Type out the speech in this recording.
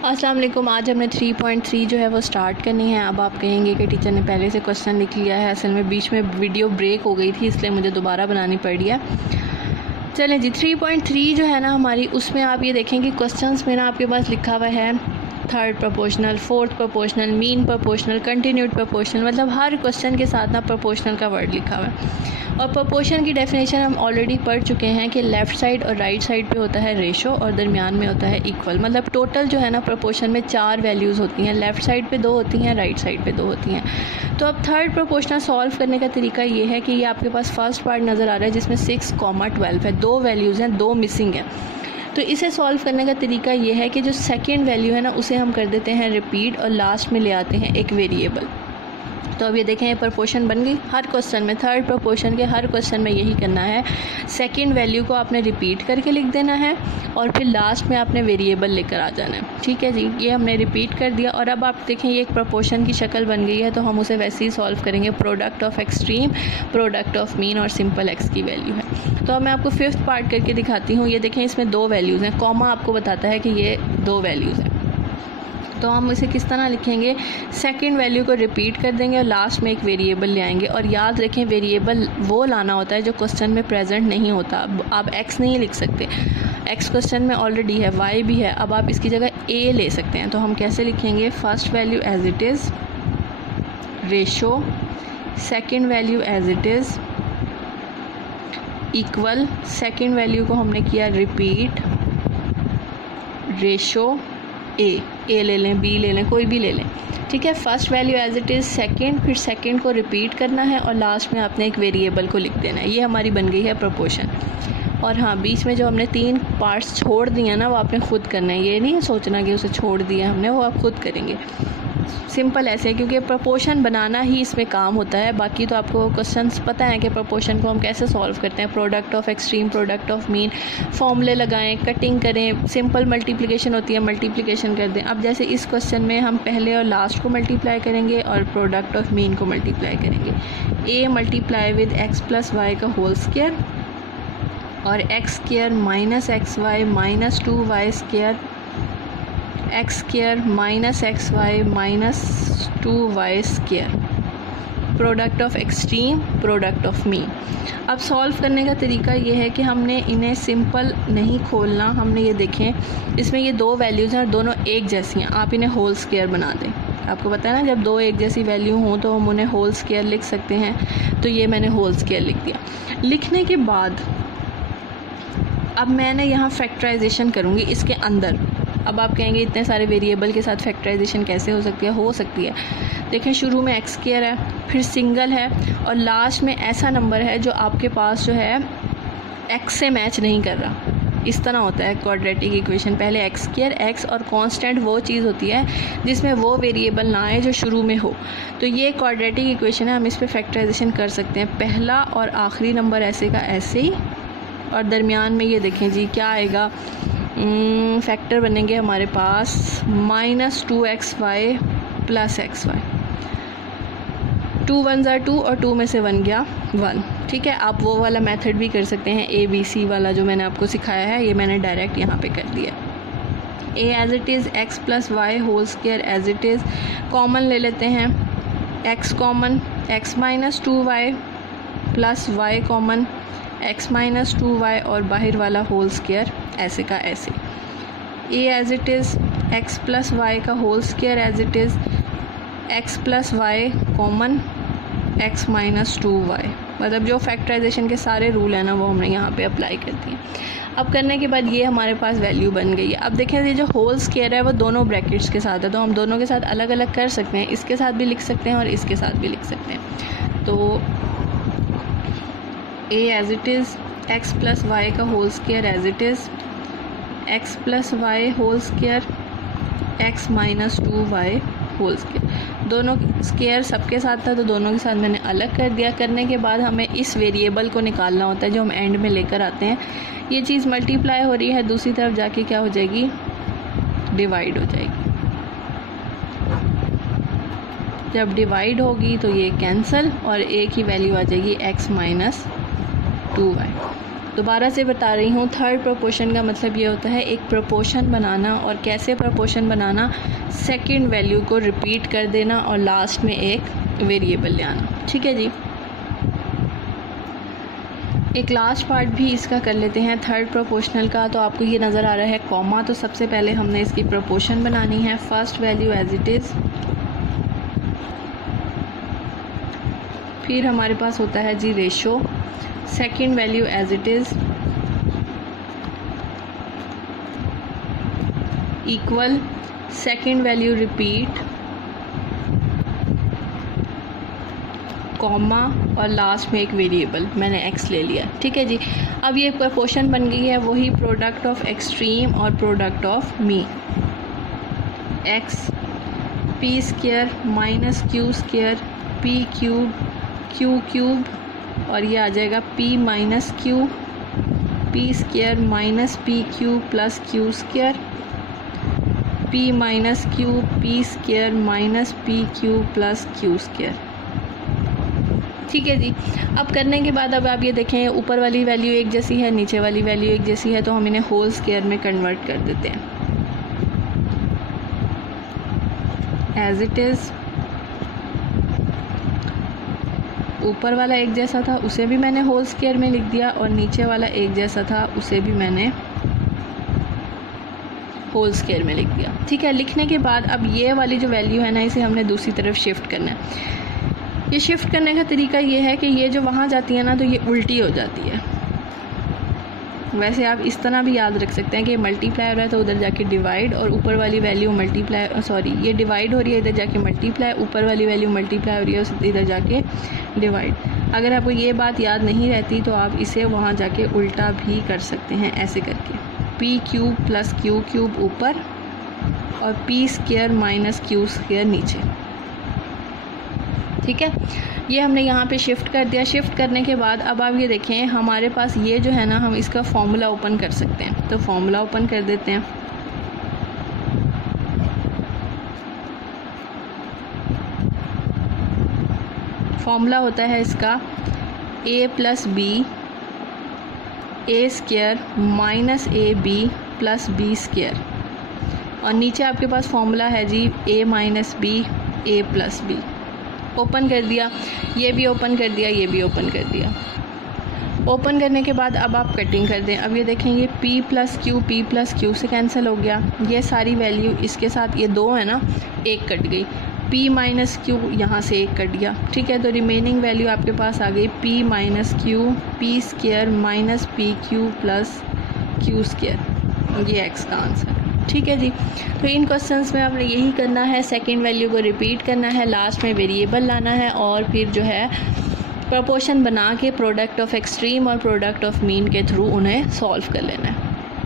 अस्सलाम वालेकुम। आज हमने 3.3 जो है वो स्टार्ट करनी है। अब आप कहेंगे कि टीचर ने पहले से क्वेश्चन लिख लिया है। असल में बीच में वीडियो ब्रेक हो गई थी, इसलिए मुझे दोबारा बनानी पड़ी है। चलें जी, 3.3 जो है ना हमारी, उसमें आप ये देखें कि क्वेश्चंस में ना आपके पास लिखा हुआ है third proportional, fourth proportional, mean proportional, continued proportional, मतलब हर क्वेश्चन के साथ ना प्रोपोर्शनल का वर्ड लिखा हुआ है। और प्रोपोर्शन की डेफिनेशन हम ऑलरेडी पढ़ चुके हैं कि लेफ़्ट साइड और राइट साइड पे होता है रेशो और दरमियान में होता है इक्वल। मतलब टोटल जो है ना प्रोपोर्शन में 4 वैल्यूज़ होती हैं, लेफ़्ट साइड पे 2 होती हैं, राइट साइड पे 2 होती हैं। तो अब थर्ड प्रोपोर्शनल सॉल्व करने का तरीका ये है कि ये आपके पास फर्स्ट पार्ट नज़र आ रहा है जिसमें 6,12 है, 2 वैल्यूज़ हैं, 2 मिसिंग है। तो इसे सॉल्व करने का तरीका ये है कि जो सेकेंड वैल्यू है ना उसे हम कर देते हैं रिपीट और लास्ट में ले आते हैं एक वेरिएबल। तो अब ये देखें, ये प्रोपोर्शन बन गई। हर क्वेश्चन में, थर्ड प्रोपोर्शन के हर क्वेश्चन में यही करना है। सेकंड वैल्यू को आपने रिपीट करके लिख देना है और फिर लास्ट में आपने वेरिएबल लेकर आ जाना है। ठीक है जी, ये हमने रिपीट कर दिया। और अब आप देखें ये एक प्रोपोर्शन की शक्ल बन गई है, तो हम उसे वैसे ही सॉल्व करेंगे। Product of extreme, product of mean और सिंपल एक्स की वैल्यू है। तो अब मैं आपको फिफ्थ पार्ट करके दिखाती हूँ। ये देखें, इसमें 2 वैल्यूज़ हैं, कॉमा आपको बताता है कि ये 2 वैल्यूज़ हैं। तो हम इसे किस तरह लिखेंगे, सेकंड वैल्यू को रिपीट कर देंगे और लास्ट में एक वेरिएबल ले आएंगे। और याद रखें, वेरिएबल वो लाना होता है जो क्वेश्चन में प्रेजेंट नहीं होता। आप एक्स नहीं लिख सकते, एक्स क्वेश्चन में ऑलरेडी है, वाई भी है, अब आप इसकी जगह ए ले सकते हैं। तो हम कैसे लिखेंगे, first value as it is ratio, second value as it is equal, second value को हमने किया रिपीट, रेशो ए ले लें, बी ले लें, कोई भी ले लें। ठीक है, first value as it is second, फिर सेकंड को रिपीट करना है और लास्ट में आपने एक वेरिएबल को लिख देना है। ये हमारी बन गई है प्रोपोर्शन। और हाँ, बीच में जो हमने 3 पार्ट्स छोड़ दिए ना वो आपने खुद करना है। ये नहीं सोचना कि उसे छोड़ दिया हमने, वो आप खुद करेंगे। सिंपल ऐसे है, क्योंकि प्रोपोर्शन बनाना ही इसमें काम होता है। बाकी तो आपको क्वेश्चंस पता है कि प्रोपोर्शन को हम कैसे सॉल्व करते हैं। Product of extreme, product of mean, फॉर्मूले लगाएं, कटिंग करें, सिंपल मल्टीप्लिकेशन होती है, मल्टीप्लिकेशन कर दें। अब जैसे इस क्वेश्चन में हम पहले और लास्ट को मल्टीप्लाई करेंगे और प्रोडक्ट ऑफ मीन को मल्टीप्लाई करेंगे। A multiply with x plus y का होल स्क्वायर और x square minus x y minus 2y square, x square minus x y minus 2y square, product of extreme, product of mean. अब solve करने का तरीका ये है कि हमने इन्हें सिंपल नहीं खोलना। हमने ये देखें, इसमें ये 2 वैल्यूज़ हैं और दोनों एक जैसी हैं। आप इन्हें होल स्क्वायर बना दें। आपको पता है ना, जब 2 एक जैसी वैल्यू हों तो हम उन्हें होल स्क्वायर लिख सकते हैं। तो ये मैंने होल स्क्वायर लिख दिया। लिखने के बाद अब मैंने यहाँ फैक्टराइजेशन करूँगी इसके अंदर। अब आप कहेंगे इतने सारे वेरिएबल के साथ फैक्टराइजेशन कैसे हो सकती है? हो सकती है। देखें, शुरू में एक्स स्क्वायर है, फिर सिंगल है और लास्ट में ऐसा नंबर है जो आपके पास जो है एक्स से मैच नहीं कर रहा। इस तरह होता है क्वाड्रेटिक इक्वेशन। पहले एक्स स्क्वायर, एक्स और कांस्टेंट वो चीज़ होती है जिसमें वो वेरिएबल ना आए जो शुरू में हो। तो ये क्वाड्रेटिक इक्वेशन है, हम इस पर फैक्टराइजेशन कर सकते हैं। पहला और आखिरी नंबर ऐसे का ऐसे ही, और दरमियान में ये देखें जी क्या आएगा, फैक्टर बनेंगे हमारे पास -2xy प्लस एक्स वाई। 2 1 ज़ा 2 और 2 में से 1 गया 1। ठीक है, आप वो वाला मेथड भी कर सकते हैं, ABC वाला जो मैंने आपको सिखाया है, ये मैंने डायरेक्ट यहाँ पे कर दिया। A as it is x plus y whole square as it is, common ले लेते हैं, x common, x minus 2y plus y common, x minus 2y और बाहर वाला होल स्क्वायर ऐसे का ऐसे। A as it is x plus y का whole square as it is, x plus y common, x minus 2y। मतलब जो factorisation के सारे रूल हैं ना वो हमने यहाँ पे अप्लाई कर दिए। अब करने के बाद ये हमारे पास वैल्यू बन गई है। अब देखें, ये जो होल स्क्वायर है वो दोनों ब्रैकेट्स के साथ है, तो हम दोनों के साथ अलग अलग कर सकते हैं। इसके साथ भी लिख सकते हैं और इसके साथ भी लिख सकते हैं। तो a as it is x plus y का whole square as it is, x plus y whole square, x minus 2y whole square. दोनों स्क्वायर सबके साथ था तो दोनों के साथ मैंने अलग कर दिया। करने के बाद हमें इस वेरिएबल को निकालना होता है जो हम एंड में लेकर आते हैं। ये चीज़ मल्टीप्लाई हो रही है, दूसरी तरफ जाके क्या हो जाएगी, डिवाइड हो जाएगी। जब डिवाइड होगी तो ये कैंसिल और एक ही वैल्यू आ जाएगी x माइनस 2y। दोबारा से बता रही हूँ, थर्ड प्रोपोर्शन का मतलब ये होता है एक प्रोपोर्शन बनाना, और कैसे प्रोपोर्शन बनाना, सेकंड वैल्यू को रिपीट कर देना और लास्ट में एक वेरिएबल ले आना। ठीक है जी, एक लास्ट पार्ट भी इसका कर लेते हैं थर्ड प्रोपोर्शनल का। तो आपको ये नज़र आ रहा है कॉमा, तो सबसे पहले हमने इसकी प्रोपोर्शन बनानी है। First value as it is, फिर हमारे पास होता है जी ratio, second value as it is, equal, second value repeat, comma, और लास्ट में एक वेरिएबल मैंने x ले लिया। ठीक है जी, अब ये प्रोपोर्शन बन गई है वही प्रोडक्ट ऑफ एक्सट्रीम और product of mean. x p square minus q square p cube q cube, और ये आ जाएगा p minus q, p square minus p cube plus q square, p minus q p square minus p cube plus q square. ठीक है जी, अब करने के बाद अब आप ये देखें ऊपर वाली वैल्यू एक जैसी है, नीचे वाली वैल्यू एक जैसी है, तो हम इन्हें होल स्क्वायर में कन्वर्ट कर देते हैं। एज इट इज़, ऊपर वाला एक जैसा था उसे भी मैंने होल स्क्वायर में लिख दिया, और नीचे वाला एक जैसा था उसे भी मैंने होल स्क्वायर में लिख दिया। ठीक है, लिखने के बाद अब ये वाली जो वैल्यू है ना, इसे हमने दूसरी तरफ शिफ्ट करना है। ये शिफ्ट करने का तरीका ये है कि ये जो वहाँ जाती है ना, तो ये उल्टी हो जाती है। वैसे आप इस तरह भी याद रख सकते हैं कि मल्टीप्लाई हो रहा है तो उधर जाके डिवाइड, और ऊपर वाली वैल्यू मल्टीप्लाई, सॉरी ये डिवाइड हो रही है इधर जाके मल्टीप्लाई, ऊपर वाली वैल्यू मल्टीप्लाई हो रही है इधर जाके डिवाइड। अगर आपको ये बात याद नहीं रहती तो आप इसे वहाँ जाके उल्टा भी कर सकते हैं, ऐसे करके p cube plus q cube ऊपर और p square minus q square नीचे। ठीक है, ये हमने यहाँ पे शिफ्ट कर दिया। शिफ्ट करने के बाद अब आप ये देखें हमारे पास ये जो है ना, हम इसका फॉर्मूला ओपन कर सकते हैं, तो फॉर्मूला ओपन कर देते हैं। फॉर्मूला होता है इसका a plus B A square minus A B plus B square, और नीचे आपके पास फॉर्मूला है जी a minus B A plus B. Open कर दिया, ये भी ओपन कर दिया, ये भी ओपन कर दिया। ओपन करने के बाद अब आप कटिंग कर दें। अब ये देखें ये p प्लस क्यू से कैंसिल हो गया, ये सारी वैल्यू इसके साथ, ये दो है ना, एक कट गई, p माइनस क्यू यहाँ से एक कट गया। ठीक है, तो रिमेनिंग वैल्यू आपके पास आ गई p minus Q p square minus p Q plus q square, ये x का आंसर। ठीक है जी, तो इन क्वेश्चंस में आपने यही करना है, सेकंड वैल्यू को रिपीट करना है, लास्ट में वेरिएबल लाना है, और फिर जो है प्रोपोर्शन बना के प्रोडक्ट ऑफ एक्सट्रीम और प्रोडक्ट ऑफ मीन के थ्रू उन्हें सॉल्व कर लेना है।